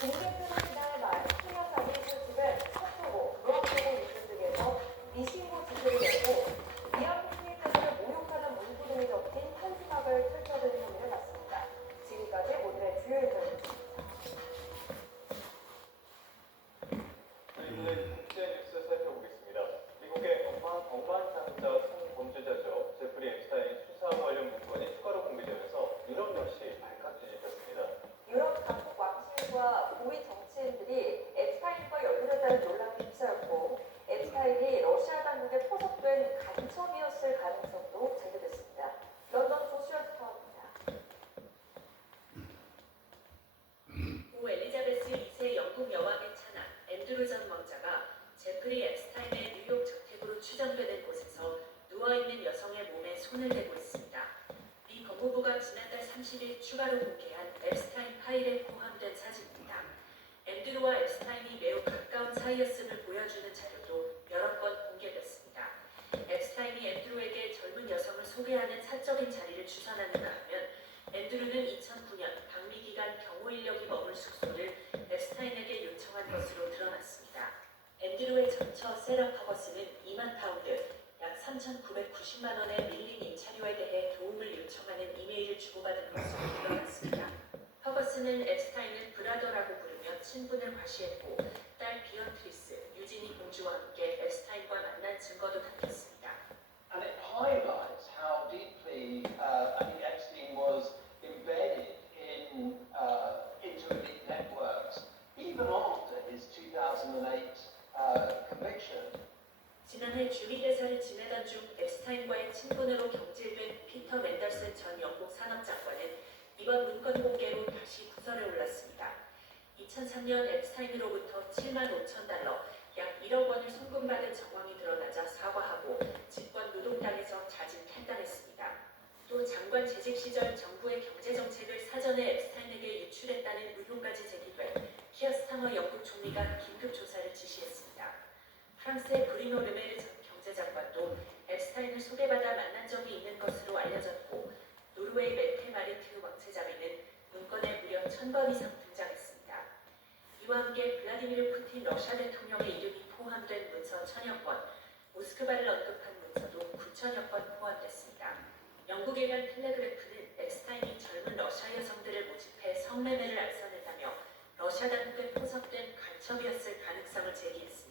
공개표는 지난해 통역사진 소식을 카톡, 노학보고 뉴스 등에서 미신고 지시를 내고 미얀마 피해자들을 모욕하는 문구 등이 적힌 현수막을 펼쳐드린 혐의를 받습니다. 지금까지 오늘의 주요 일정입니다. 이번엔 국제 뉴스 살펴보겠습니다. 미국의 억만장자 성범죄자죠. 제프리 앱스타인 수사 관련 문건이 추가로 공개되면서 유럽 역시 발칵 뒤집혔습니다. 유럽 각국 왕실과 고위 정치인들이 앱스타인과 연루됐다는 논란에 휩싸였고 앱스타인이 러시아 당국에 포섭된 간첩이었을 가능성도 제기됐습니다. 런던 조슈아 스타워입니다. 고 엘리자베스 2세 영국 여왕의 차남 앤드루 전 왕자가 제프리 앱스타인의 뉴욕 저택으로 추정되는 곳에서 누워있는 여성의 몸에 손을 대고 있습니다. 미 법무부가 지난달 30일 추가로 공개한 앱스타인 파일에 포함된 사진입니다. 앤드루와 앱스타인이 매우 가까운 사이였음을 보여주는 자료도 여러 번 공개됐습니다. 앱스타인이 앤드루에게 젊은 여성을 소개하는 사적인 자리를 주선하는가 하면 앤드루는 2009년 방미 기간 경호 인력이 머물 숙소를 앱스타인에게 요청한 것으로 드러났습니다. 앤드루의 전처 세라 퍼거슨은 2만 파운드, 약 3,990만 원의 밀린 임차료에 대해 도움을 요청하는 이메일을 주고받은 것으로 드러났습니다. 퍼거슨은 앱스타인을 브라더라고 부르며 친분을 과시했고 딸 비어트리스, 유지니 공주와 함께 앱스타인과 만난 증거도 담겼습니다. And it highlights how deeply Epstein was embedded into elite networks, even after his 2008 conviction. 지난해 주미대사를 지내던 중 앱스타인과의 친분으로 경질된 피터 맨델슨 전 영국 산업장관은 이번 문건 공개로 다시 구설에 올랐습니다. 2003년 앱스타인으로부터 7만 5천 달러, 약 1억 원을 송금받은 정황이 드러나자 사과하고 집권 노동당에서 자진 탈당했습니다. 또 장관 재직 시절 정부의 경제정책을 사전에 앱스타인에게 유출했다는 의혹까지 제기돼 키어 스타머 영국 총리가 긴급 조사를 지시했습니다. 프랑스의 브리노 르메르 전 경제장관도 앱스타인을 소개받아 만난 적이 있는 것으로 알려졌고 노르웨이 메테 마리트 왕세자비는 문건에 무려 1000번 이상 등장했습니다. 이와 함께 블라디미르 푸틴 러시아 대통령의 이름이 포함된 문서 1000여 건, 모스크바를 언급한 문서도 9000여 건 포함됐습니다. 영국 일간 텔레그래프는 앱스타인이 젊은 러시아 여성들을 모집해 성매매를 알선했다며 러시아 당국에 포섭된 간첩이었을 가능성을 제기했습니다.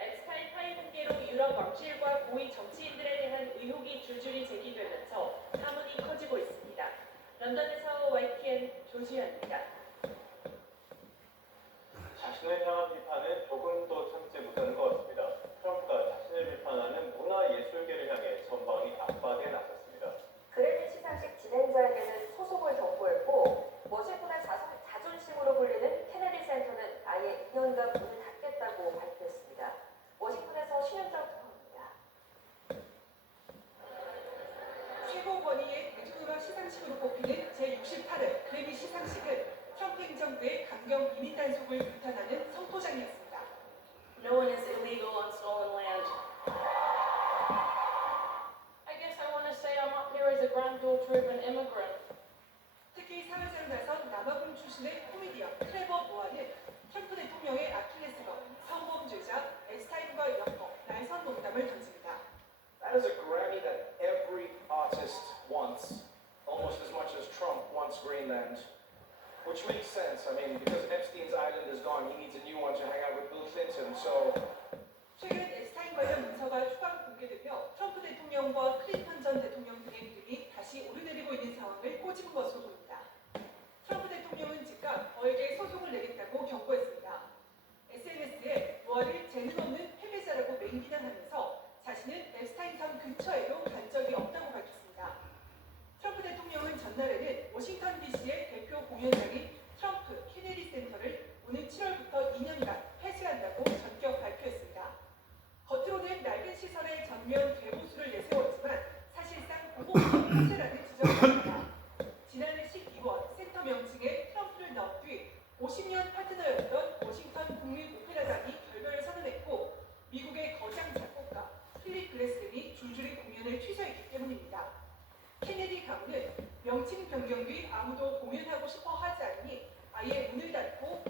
앱스타인 파일 공개로 유럽 왕실과 고위 정치인들에 대한 의혹이 줄줄이 제기되면서 파문이 커지고 있습니다. 런던에서 YTN 조수현입니다. 자신을 향한 비판은 조금도 참지 못하는 것 같습니다. 트럼프가 자신을 비판하는 문화예술계를 향해 전방위 압박에 나섰습니다. 그래미 시상식 진행자에게는 소속을 경고했고 워싱턴의 자존심으로 불리는 케네디 센터는 아예 2년간 문을 닫겠다고 발표했습니다. 워싱턴에서 신현정 특파원입니다. 최고 권위의 대중음악 시상식으로 꼽히는 제68회 그래미 시상식은 트럼프 행정부의 강경 이민 단속을 규탄하는 성토장이었습니다. No one is illegal on stolen land. I guess I want to say I'm up here as a granddaughter of an immigrant. 특히 사회자로 나선 남아공 출신의 코미디언 트레버 노아는 트럼프 대통령의 아킬레스건 성범죄자 앱스타인과 엮어 날선 농담을 던집니다. That is a Grammy that every artist wants, almost as much as Trump wants Greenland, which makes sense. I mean, because Epstein's island is gone, he needs a new one to hang out with Bill Clinton. So, 최근 앱스타인 관련 문서가 추가로 공개되며 트럼프 대통령과 클린턴 전 대통령 등의 이름이 다시 오르내리고 있는 상황을 꼬집은 것으로 보입니다. 트럼프 대통령은 즉각 저에게 소송을 내겠다고 경고했습니다. SNS에 노아를 재능 없는 패배자라고 맹비난하면서 자신은 앱스타인 섬 근처에도 간 적이 없다고 밝혔습니다. 트럼프 대통령은 전날에는 워싱턴 DC의 대표 공연장인 트럼프 케네디 센터를 오는 7월부터 2년간 폐쇄한다고 전격 발표했습니다. 겉으로는 낡은 시설의 전면 개보수를 내세웠지만 사실상 보호구역 폐쇄라는 지적입니다. 지난해 12월 센터 명칭에 트럼프를 넣은 뒤 50년 파트너였던 워싱턴 국립오페라단이 결별을 선언했고 미국의 거장 작곡가 필립 글래스 등이 줄줄이 공연을 취소했기 때문입니다. 케네디 가문은 명칭 변경 뒤 아무도 공연하고 싶어 하지 않으니 아예 문을 닫고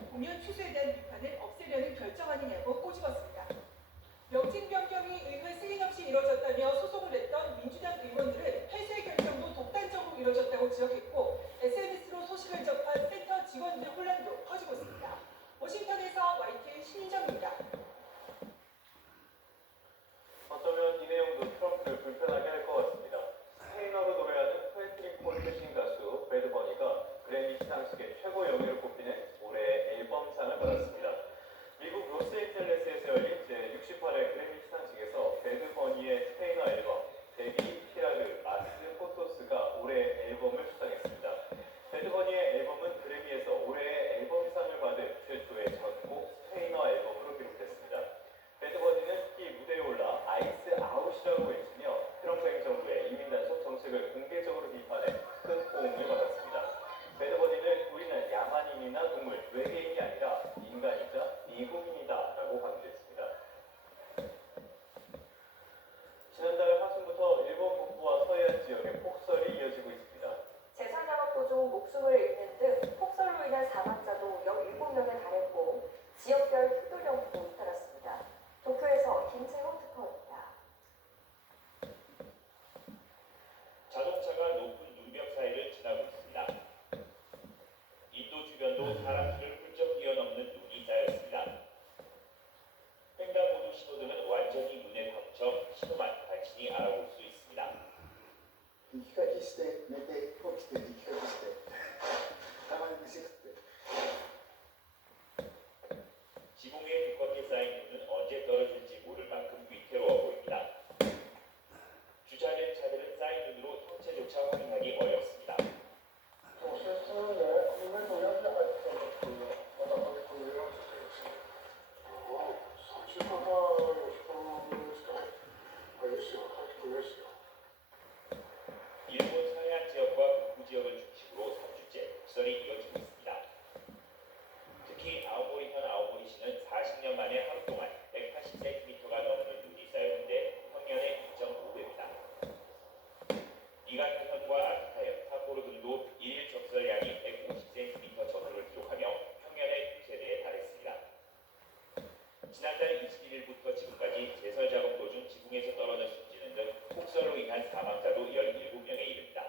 지난달 21일부터 지금까지 제설 작업 도중 지붕에서 떨어져 숨지는 등 폭설로 인한 사망자도 17명에 이릅니다.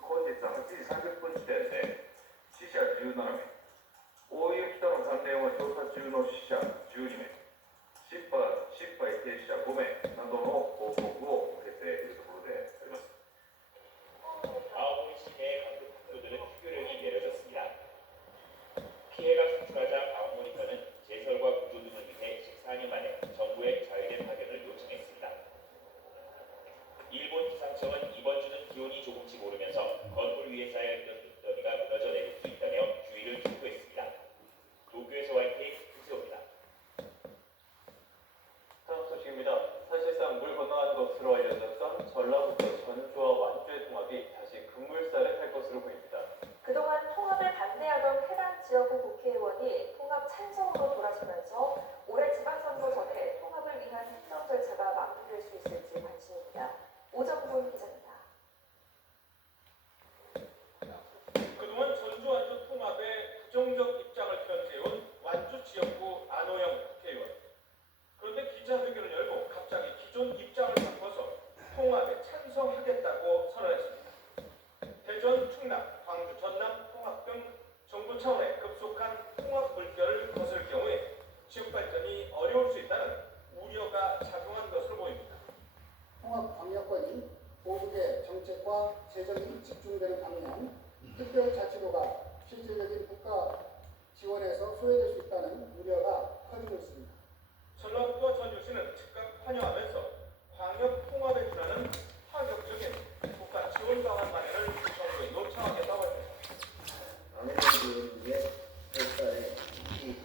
本日8時30分時点で死者17名、大雪との関連を調査中の死者12名、心肺停止者5名などの報告を受けているところであります。 아오모리 시내의 각급 학교들은 휴교령이 내려졌습니다. 피해가 속출하자 아오모리현은 제설과 구조 등을 위해 14년 만에 정부에 자유된 파견을 요청했습니다. 일본 기상청은 이번 주는 기온이 조금씩 오르면서 건물 위에 쌓여있던 눈더미가 무너져 내릴 수 있다며 주의를 충고했습니다. 도쿄에서 YK 구세호입니다. 다음 소식입니다. 사실상 물 건너가는 것으로 알려졌던 전라북도 전주와 완주의 통합이 다시 급물살을 탈 것으로 보입니다. 그동안 통합을 반대하던 해당 지역구 국회의원이 통합 찬성으로 돌아서면서 올해 지방선거 전에 통합을 위한 행정 절차가 마무리될 수 있을지 관심입니다. 오정훈 기자입니다. 그동안 전주 완주 통합에 부정적 입장을 표현해온 완주 지역구 안호영 국회의원. 그런데 기자회견을 열고 갑자기 기존 입장을 바꿔서 통합에 찬성하겠다고 선언했습니다. 대전, 충남, 광주, 전남 통합 등 정부 차원의 급속한 통합 물결을 거슬 경우에 지역 발전이 어려울 수 있다는 우려가 작용한 것으로 보입니다. 통합 광역권이 보국의 정책과 재정이 집중되는 반면 특별자치도가 실질적인 국가